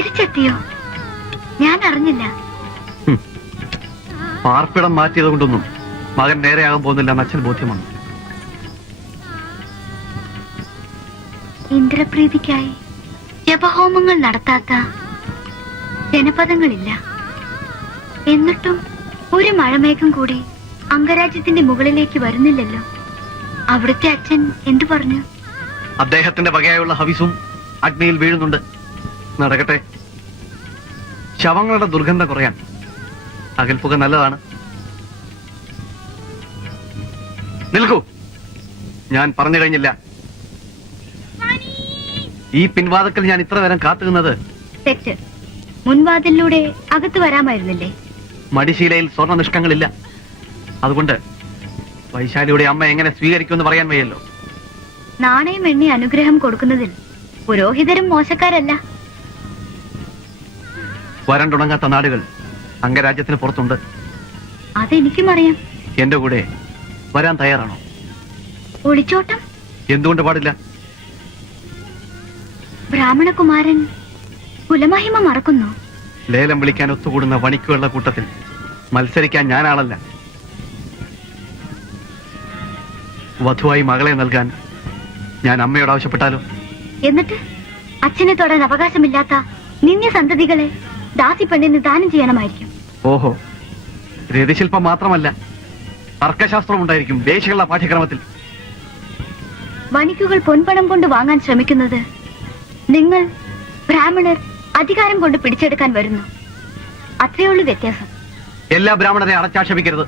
തിരിച്ചെത്തിയോ? ഞാൻ അറിഞ്ഞില്ല. പാർപ്പിടം മാറ്റിയത് കൊണ്ടൊന്നും മകൻ നേരെയാകാൻ പോകുന്നില്ല അച്ഛൻ ബോധ്യമാണ്. ഇന്ദ്രപ്രീതിക്കായി ജപഹോമങ്ങൾ നടത്താത്ത ജനപദങ്ങളില്ല. എന്നിട്ടും ഒരു മഴമേഘം കൂടി അംഗരാജ്യത്തിന്റെ മുകളിലേക്ക് വരുന്നില്ലല്ലോ. അവിടുത്തെ അച്ഛൻ എന്തു പറഞ്ഞു? അദ്ദേഹത്തിന്റെ വകയായുള്ള ഹവിസും അഗ്നിയിൽ വീഴുന്നുണ്ട്. നടക്കട്ടെ. ശവങ്ങളുടെ ദുർഗന്ധം കുറയാൻ അകൽപ്പുക നല്ലതാണ്. നിൽക്കൂ, ഞാൻ പറഞ്ഞു കഴിഞ്ഞില്ല. ഈ പിൻവാതക്കൽ ഞാൻ ഇത്ര നേരം കാത്തുനിന്നത് തെറ്റ്. മുൻവാതിലൂടെ അകത്ത് വരാമായിരുന്നില്ലേ? മടിശീലയിൽ സ്വർണ്ണ നിഷ്കങ്ങളില്ല. അതുകൊണ്ട് വൈശാലിയുടെ അമ്മ എങ്ങനെ സ്വീകരിക്കുമെന്ന് പറയാൻ വയ്യല്ലോ. നാണയം എണ്ണി അനുഗ്രഹം കൊടുക്കുന്നതിൽ പുരോഹിതരും മോശക്കാരല്ല. വരണ്ടുണങ്ങാത്ത നാടുകൾ അംഗരാജ്യത്തിന് പുറത്തുണ്ട്. അതെനിക്കും അറിയാം. എന്റെ കൂടെ വരാൻ തയ്യാറാണോ? ഒളിച്ചോട്ടം എന്തുകൊണ്ട് പാടില്ല? ബ്രാഹ്മണകുമാരൻ കുലമഹിമ മറക്കുന്നു. ലേലം വിളിക്കാൻ ഒത്തുകൂടുന്ന വണിക്കുകളുടെ കൂട്ടത്തിൽ മത്സരിക്കാൻ ഞാനാളല്ല. വധുവായി മകളെ നൽകാൻ ഞാൻ അമ്മയോട് ആവശ്യപ്പെട്ടാലോ? എന്നിട്ട് അച്ഛനെ തൊടാൻ അവകാശമില്ലാത്ത നിന്യ സന്തതികളെ ദാസി പെണ്ണിന് ദാനം ചെയ്യണമായിരിക്കും. ഓഹോ, രതിശില്പം മാത്രമല്ല, തർക്കശാസ്ത്രം ഉണ്ടായിരിക്കും വേശ്യകളുടെ പാഠ്യക്രമത്തിൽ. വണിക്കുകൾ പൊൻപണം കൊണ്ട് വാങ്ങാൻ ശ്രമിക്കുന്നത് നിങ്ങൾ ബ്രാഹ്മണർ അധികാരം കൊണ്ട് പിടിച്ചെടുക്കാൻ വരുന്നു. അത്രയുള്ളൂ വ്യത്യാസം. എല്ലാ ബ്രാഹ്മണരെ അടച്ചാക്ഷേപിക്കരുത്.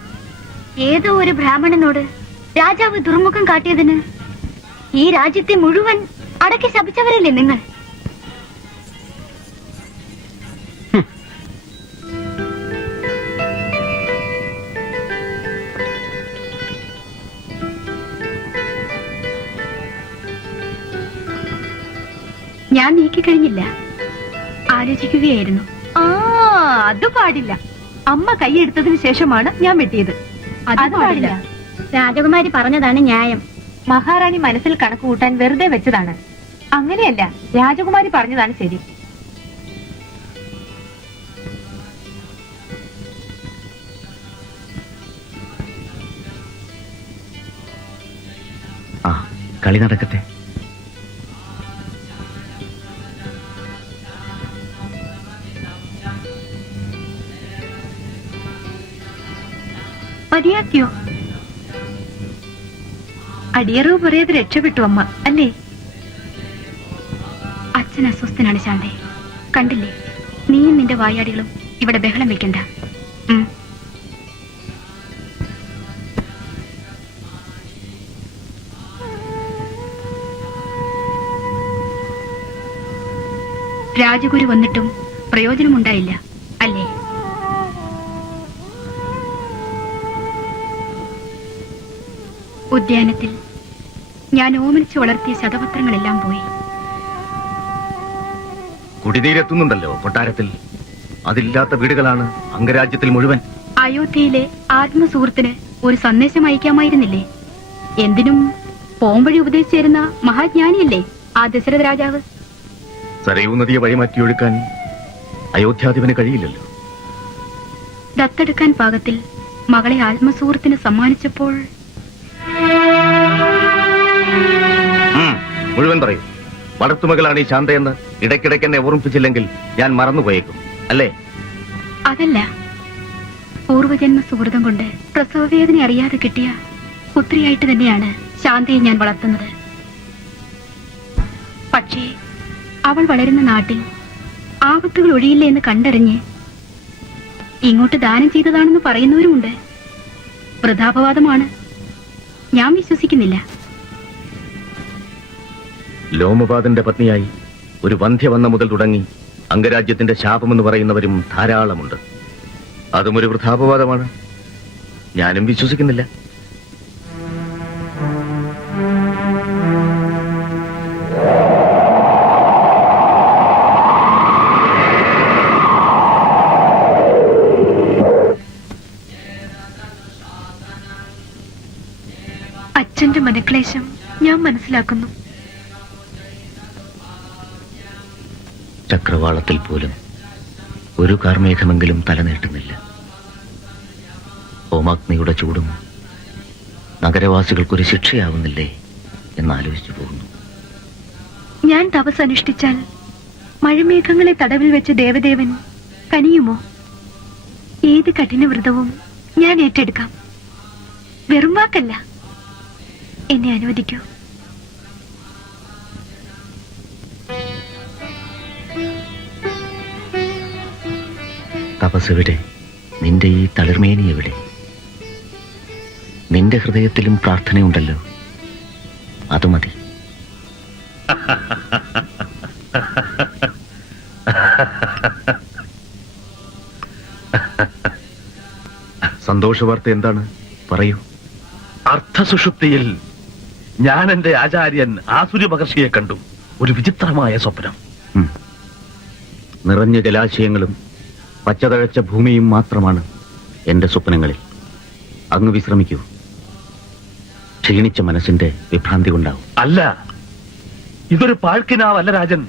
ഏതോ ഒരു ബ്രാഹ്മണനോട് രാജാവ് ദുർമുഖം കാട്ടിയതിന് ഈ രാജ്യത്തെ മുഴുവൻ അടക്കി ശപിച്ചവരല്ലേ നിങ്ങൾ? ഞാൻ നീക്കിക്കഴിഞ്ഞില്ല, ആലോചിക്കുകയായിരുന്നു. അത് പാടില്ല. അമ്മ കൈയെടുത്തതിന് ശേഷമാണ് ഞാൻ വെട്ടിയത്. അത് പാടില്ല. രാജകുമാരി പറഞ്ഞതാണ് ന്യായം. മഹാറാണി മനസ്സിൽ കണക്ക് കൂട്ടാൻ വെറുതെ വെച്ചതാണ്. അങ്ങനെയല്ല, രാജകുമാരി പറഞ്ഞതാണ് ശരി. കളി നടക്കട്ടെ. മതിയാക്കിയോ? അടിയറവ് പറയാതെ രക്ഷപ്പെട്ടു അമ്മ, അല്ലേ? അച്ഛൻ അസ്വസ്ഥനാണ് ശാന്തി. കണ്ടില്ലേ, നീയും നിന്റെ വായാടികളും ഇവിടെ ബഹളം വെക്കണ്ട. രാജഗുരു വന്നിട്ടും പ്രയോജനമുണ്ടായില്ല, അല്ലേ? ഉദ്യാനത്തിൽ ഞാൻ ഓമനിച്ചു വളർത്തിയ ശതപത്രങ്ങളെല്ലാം പോയി. കുടിനീരെത്തുന്നുണ്ടല്ലോ കൊട്ടാരത്തിൽ. അതില്ലാത്ത വീടുകളാണ് അംഗരാജ്യത്തിൽ മുഴുവൻ. അയോധ്യയിലെ ആത്മസുഹൃത്തിന് ഒരു സന്ദേശം അയക്കാമായിരുന്നില്ലേ? എന്തിനും പോംവഴി ഉപദേശിച്ചു തരുന്ന മഹാജ്ഞാനിയല്ലേ ആ ദശരഥ രാജാവ്. സരയൂ നദിയെ വഴിമാറ്റിയൊഴുക്കാൻ അയോധ്യാധിപന് കഴിയില്ലല്ലോ. ദത്തെടുക്കാൻ പാകത്തിൽ മകളെ ആത്മസുഹൃത്തിന് സമ്മാനിച്ചപ്പോൾ മുഴുവൻ പറയും. വളർത്തുമകളാണ് ഈ ശാന്തയെന്ന് ഇടയ്ക്കിടയ്ക്ക് എന്നെ ഓർമ്മിപ്പിച്ചില്ലെങ്കിൽ ഞാൻ മറന്നുപോയേക്കും, അല്ലേ? അതല്ല, പൂർവജന്മ സുഹൃതം കൊണ്ട് പ്രസവവേദന അറിയാതെ കിട്ടിയ പുത്രിയായിട്ട് തന്നെയാണ് ശാന്തയെ ഞാൻ വളർത്തുന്നത്. പക്ഷേ അവൾ വളരുന്ന നാട്ടിൽ ആപത്തുകൾ ഒഴിയില്ല എന്ന് കണ്ടറിഞ്ഞ് ഇങ്ങോട്ട് ദാനം ചെയ്തതാണെന്ന് പറയുന്നവരുമുണ്ട്. വൃഥാപവാദമാണ്, ഞാൻ വിശ്വസിക്കുന്നില്ല. ലോമപാദന്റെ പത്നിയായി ഒരു വന്ധ്യ വന്ന മുതൽ തുടങ്ങി അംഗരാജ്യത്തിന്റെ ശാപമെന്ന് പറയുന്നവരും ധാരാളമുണ്ട്. അതും ഒരു വൃഥാപവാദമാണ്, ഞാനും വിശ്വസിക്കുന്നില്ല. അച്ഛന്റെ മനക്ലേശം ഞാൻ മനസ്സിലാക്കുന്നു. ചക്രവാളത്തിൽ പോലും ഒരു കാർമേഘമെങ്കിലും തലനീട്ടുന്നില്ല. ഹോമാഗ്നിയുടെ ചൂടും നഗരവാസികൾക്കൊരു ശിക്ഷയാവുന്നില്ലേ എന്നാലോചിച്ചു പോകുന്നു. ഞാൻ തപസ് അനുഷ്ഠിച്ചാൽ മഴമേഘങ്ങളെ തടവിൽ വെച്ച് ദേവദേവൻ കനിയുമോ? ഏത് കഠിന വ്രതവും ഞാൻ ഏറ്റെടുക്കാം. വെറും വാക്കല്ല. എന്നെ അനുവദിക്കൂ. തപസ്സെവിടെ? നിന്റെ ഈ തളിർമേനി എവിടെ? നിന്റെ ഹൃദയത്തിലും പ്രാർത്ഥനയുണ്ടല്ലോ, അത് മതി. സന്തോഷവാർത്ത എന്താണ്? പറയൂ. അർത്ഥസുഷുപ്തിയിൽ ഞാൻ എന്റെ ആചാര്യൻ ആസുര മഹർഷിയെ കണ്ടു. ഒരു വിചിത്രമായ സ്വപ്നം. നിറഞ്ഞ ജലാശയങ്ങളും പച്ചതഴച്ച ഭൂമിയും മാത്രമാണ് എന്റെ സ്വപ്നങ്ങളിൽ. അങ്ങ് വിശ്രമിക്കൂ. ക്ഷീണിച്ച മനസ്സിന്റെ വിഭ്രാന്തി കൊണ്ടാവും. അല്ല, ഇതൊരു പാഴ്ക്കിനാവല്ല രാജൻ.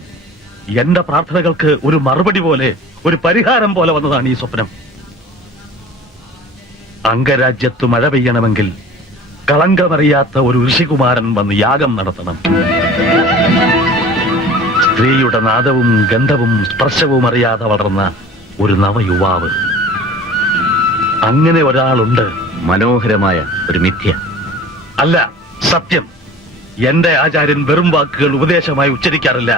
എന്റെ പ്രാർത്ഥനകൾക്ക് ഒരു മറുപടി പോലെ, ഒരു പരിഹാരം പോലെ വന്നതാണ് ഈ സ്വപ്നം. അംഗരാജ്യത്ത് മഴ പെയ്യണമെങ്കിൽ കളങ്കമറിയാത്ത ഒരു ഋഷികുമാരൻ വന്ന് യാഗം നടത്തണം. സ്ത്രീയുടെ നാദവും ഗന്ധവും സ്പർശവും അറിയാതെ വളർന്ന ഒരു നവയുവാവ്. അങ്ങനെ ഒരാളുണ്ട്. മനോഹരമായ ഒരു മിഥ്യ. അല്ല, സത്യം. എന്റെ ആചാര്യൻ വെറും വാക്കുകൾ ഉപദേശമായി ഉച്ചരിക്കാറില്ല.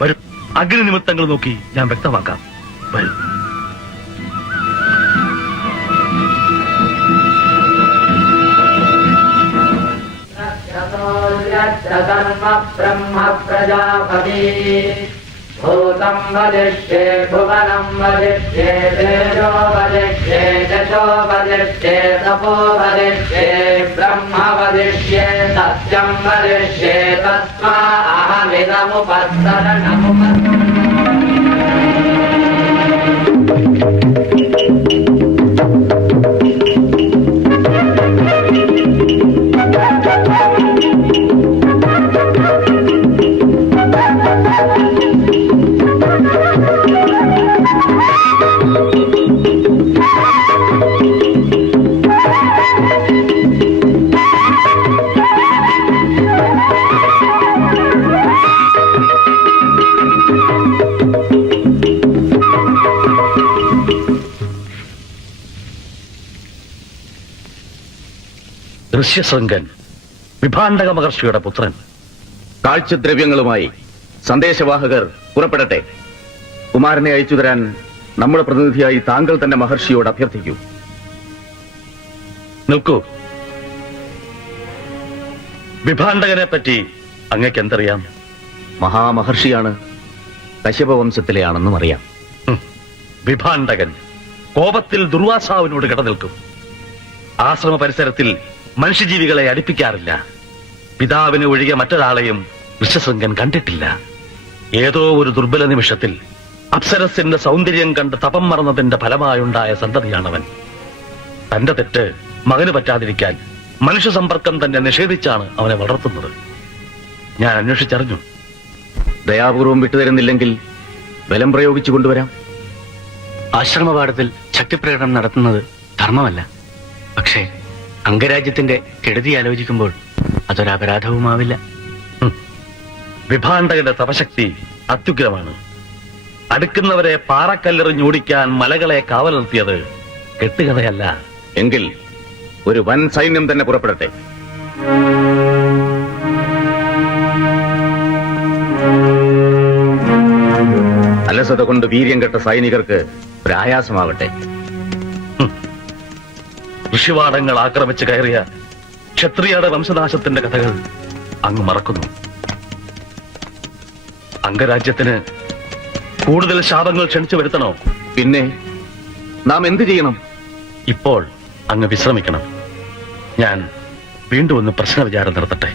വരും, അഗ്നി നിമിത്തങ്ങൾ നോക്കി ഞാൻ വ്യക്തമാക്കാം. വരും. ബ്രഹ്മ പ്രജാപതി ഭൂതം വദിഷ്ഠേ ഭുവനം വദിഷ്ഠേ തേജോ വദിഷ്ഠേ ജശോ വദിഷ്ഠേ തപോ വദിഷ്ഠേ ബ്രഹ്മ വദിഷ്ഠേ സത്യം വദിഷ്ഠേ തസ്മാ അഹമിദമുപസ്സരണമുപസ്സരണം. ഋഷ്യശൃംഗൻ, വിഭാണ്ഡക മഹർഷിയുടെ പുത്രൻ. കാഴ്ചദ്രവ്യങ്ങളുമായി സന്ദേശവാഹകർ പുറപ്പെടട്ടെ. കുമാരനെ അയച്ചു തരാൻ നമ്മുടെ പ്രതിനിധിയായി താങ്കൾ തന്നെ മഹർഷിയോട് അഭ്യർത്ഥിക്കൂ. നിൽക്കൂ. വിഭാണ്ഡകനെ പറ്റി അങ്ങക്ക് എന്തറിയാം? മഹാമഹർഷിയാണ്. കശ്യപവംശത്തിലെയാണെന്നും അറിയാം. വിഭാണ്ഡകൻ കോപത്തിൽ ദുർവാസാവിനോട് കിടനിൽക്കും. ആശ്രമ പരിസരത്തിൽ മനുഷ്യജീവികളെ അടുപ്പിക്കാറില്ല. പിതാവിനെ ഒഴികെ മറ്റൊരാളെയും ഋഷ്യശൃംഗൻ കണ്ടിട്ടില്ല. ഏതോ ഒരു ദുർബല നിമിഷത്തിൽ അപ്സരസിന്റെ സൗന്ദര്യം കണ്ട് തപം മറന്നതിന്റെ ഫലമായുണ്ടായ സന്തതിയാണവൻ. തന്റെ തെറ്റ് മകന് പറ്റാതിരിക്കാൻ മനുഷ്യ സമ്പർക്കം തന്നെ നിഷേധിച്ചാണ് അവനെ വളർത്തുന്നത്. ഞാൻ അന്വേഷിച്ചറിഞ്ഞു. ദയാപൂർവം വിട്ടുതരുന്നില്ലെങ്കിൽ ബലം പ്രയോഗിച്ചു കൊണ്ടുവരാം. ആശ്രമപാഠത്തിൽ ശക്തിപ്രകടനം നടത്തുന്നത് ധർമ്മമല്ല. പക്ഷേ അംഗരാജ്യത്തിന്റെ കെടുതി ആലോചിക്കുമ്പോൾ അതൊരപരാധവുമാവില്ല. വിഭാണ്ഡകന്റെ തപശക്തി അത്യുഗ്രമാണ്. അടുക്കുന്നവരെ പാറക്കല്ലെറിഞ്ഞോടിക്കാൻ മലകളെ കാവൽ നിർത്തിയത് കെട്ടുകഥയല്ല. എങ്കിൽ ഒരു വൻ സൈന്യം തന്നെ പുറപ്പെടട്ടെ. അലസത കൊണ്ട് വീര്യം കെട്ട സൈനികർക്ക് പ്രയാസമാവട്ടെ. ഋഷിവാടങ്ങൾ ആക്രമിച്ച് കയറിയ ക്ഷത്രിയരുടെ വംശനാശത്തിന്റെ കഥകൾ അങ്ങ് മറക്കുന്നു. അംഗരാജ്യത്തിന് കൂടുതൽ ശാപങ്ങൾ ക്ഷണിച്ചു വരുത്തണോ? പിന്നെ നാം എന്ത് ചെയ്യണം? ഇപ്പോൾ അങ്ങ് വിശ്രമിക്കണം. ഞാൻ വീണ്ടും ഒന്ന് പ്രശ്ന വിചാരം നടത്തട്ടെ.